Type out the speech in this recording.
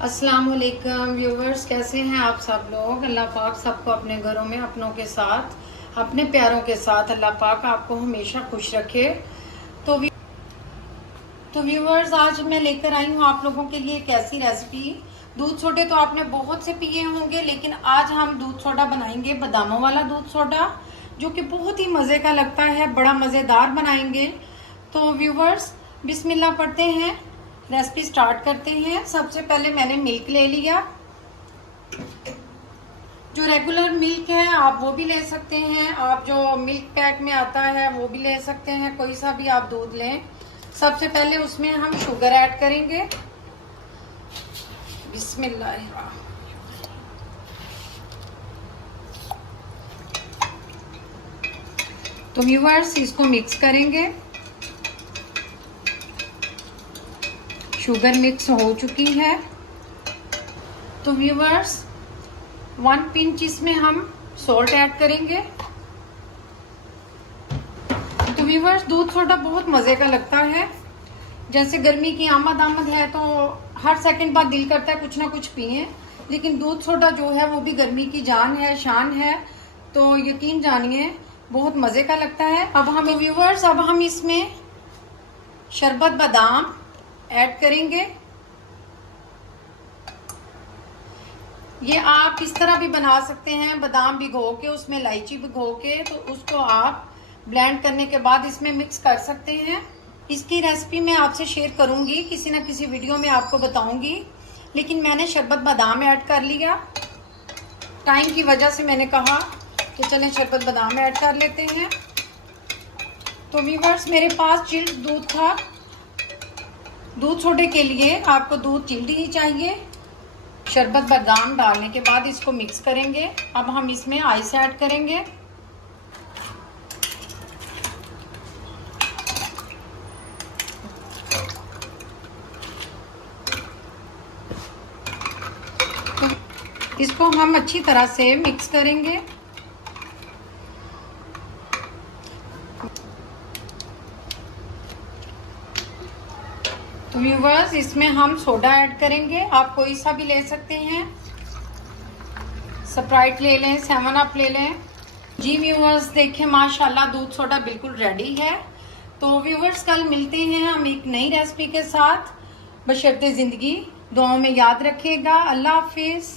अस्सलाम वालेकुम व्यूवर्स, कैसे हैं आप सब लोग। अल्लाह पाक सबको अपने घरों में अपनों के साथ, अपने प्यारों के साथ अल्लाह पाक आपको हमेशा खुश रखे। तो व्यूवर्स, आज मैं लेकर आई हूँ आप लोगों के लिए एक ऐसी रेसिपी। दूध सोडे तो आपने बहुत से पिए होंगे, लेकिन आज हम दूध सोडा बनाएंगे, बादामों वाला दूध सोडा, जो कि बहुत ही मज़े का लगता है, बड़ा मज़ेदार बनाएंगे। तो व्यूवर्स, बिस्मिल्लाह पढ़ते हैं, रेसिपी स्टार्ट करते हैं। सबसे पहले मैंने मिल्क ले लिया। जो रेगुलर मिल्क है आप वो भी ले सकते हैं, आप जो मिल्क पैक में आता है वो भी ले सकते हैं, कोई सा भी आप दूध लें। सबसे पहले उसमें हम शुगर ऐड करेंगे। बिस्मिल्लाह। तो व्यूअर्स, इसको मिक्स करेंगे। शुगर मिक्स हो चुकी है। तो व्यूअर्स, 1 पिंच इसमें हम सॉल्ट ऐड करेंगे। तो व्यूअर्स, दूध सोडा बहुत मज़े का लगता है। जैसे गर्मी की आमद है तो हर सेकंड बाद दिल करता है कुछ ना कुछ पिए, लेकिन दूध सोडा जो है वो भी गर्मी की जान है, शान है। तो यकीन जानिए बहुत मज़े का लगता है। अब हम इसमें शरबत बादाम ऐड करेंगे। ये आप इस तरह भी बना सकते हैं, बादाम भिगो के उसमें इलायची भिगो के, तो उसको आप ब्लेंड करने के बाद इसमें मिक्स कर सकते हैं। इसकी रेसिपी मैं आपसे शेयर करूंगी, किसी न किसी वीडियो में आपको बताऊंगी, लेकिन मैंने शरबत बादाम ऐड कर लिया। टाइम की वजह से मैंने कहा कि चलें शरबत बादाम ऐड कर लेते हैं। तो व्यूअर्स, मेरे पास चिल्ड दूध था। दूध सोडे के लिए आपको दूध चिल्ड ही चाहिए। शरबत बादाम डालने के बाद इसको मिक्स करेंगे। अब हम इसमें आइस ऐड करेंगे। तो इसको हम अच्छी तरह से मिक्स करेंगे। तो व्यूवर्स, इसमें हम सोडा ऐड करेंगे। आप कोई सा भी ले सकते हैं, स्प्राइट ले लें, 7 अप ले लें। जी व्यूवर्स, देखें माशाल्लाह दूध सोडा बिल्कुल रेडी है। तो व्यूवर्स, कल मिलते हैं हम एक नई रेसिपी के साथ। बशर्ते ज़िंदगी, दुआओं में याद रखिएगा। अल्लाह हाफिज़।